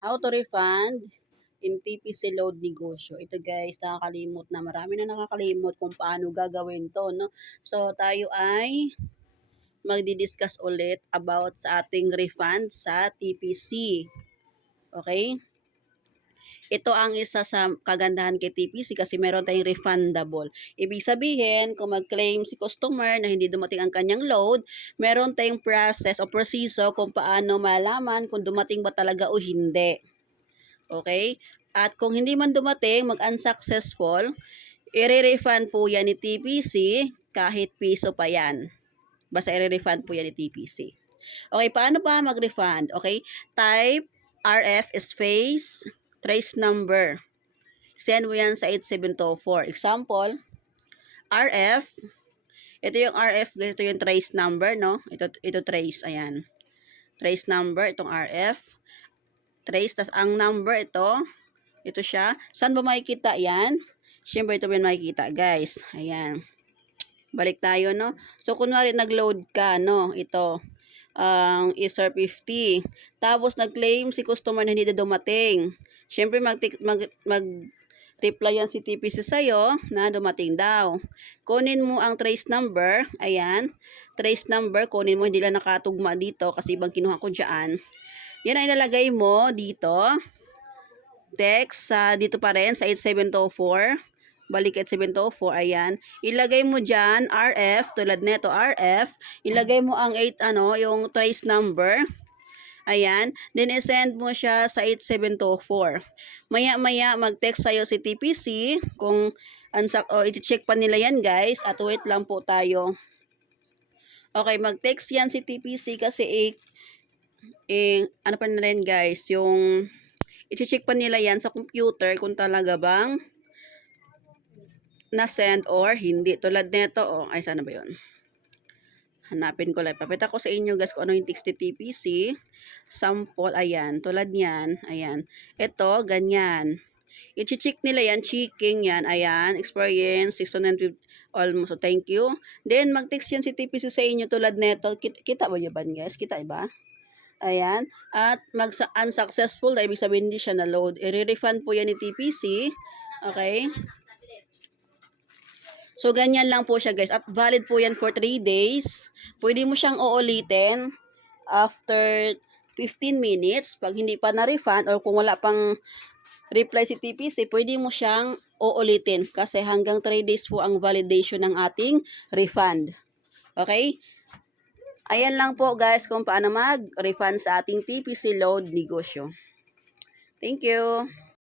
How to refund in TPC load negosyo. Ito guys, nakakalimot na. Marami na nakakalimot kung paano gagawin to, no? So, tayo ay magdi-discuss ulit about sa ating refund sa TPC. Okay? Ito ang isa sa kagandahan kay TPC kasi meron tayong refundable. Ibig sabihin, kung mag-claim si customer na hindi dumating ang kanyang load, meron tayong process o proseso kung paano malaman kung dumating ba talaga o hindi. Okay? At kung hindi man dumating, mag-unsuccessful, i-refund po yan ni TPC kahit piso pa yan. Basta i-refund po yan ni TPC. Okay, paano pa mag-refund? Okay, type RF space trace number. Send mo yan sa 8724. Example, RF. Ito yung RF, ito yung trace number, no? Ito trace, ayan. Trace number, itong RF. Trace, tas ang number ito siya. Saan ba makikita yan? Siyempre ito ba makikita, guys? Ayan. Balik tayo, no? So, kunwari nag-load ka, no? Ito, ang SR50. Tapos, nag-claim si customer na hindi na dumating. Siyempre, mag-reply yan si TPC sa'yo na dumating daw. Kunin mo ang trace number. Ayan. Trace number, kunin mo. Hindi lang nakatugma dito kasi ibang kinuha ko dyan. Yan ay ilalagay mo dito. Text dito pa rin sa 8724. Balik at 704, ayan. Ilagay mo dyan, RF, tulad neto, RF. Ilagay mo ang yung trace number. Ayan. Then, isend mo siya sa 8724. Maya-maya, mag-text sa'yo si TPC kung i-check pa nila yan, guys. At wait lang po tayo. Okay, mag-text yan si TPC kasi ano pa na rin, guys, yung i-check pa nila yan sa computer kung talaga bang na-send or hindi. Tulad nito, ay sana ba yun? Hanapin ko lang. Papita ko sa inyo guys kung ano yung text TPC. Sample, ayan. Tulad niyan, ayan. Ito, ganyan. I-check nila yan, checking yan, ayan. Experience, 650, almost. So, thank you. Then, mag-text yan si TPC sa inyo tulad nito. Kita ba yun ba guys? Kita ba? Ayan. At unsuccessful, ibig sabihin hindi siya na-load. I-refund po yan ni TPC. Okay? So, ganyan lang po siya guys. At valid po yan for 3 days. Pwede mo siyang uulitin after 15 minutes. Pag hindi pa na-refund or kung wala pang reply si TPC, pwede mo siyang uulitin. Kasi hanggang 3 days po ang validation ng ating refund. Okay? Ayan lang po guys kung paano mag-refund sa ating TPC load negosyo. Thank you.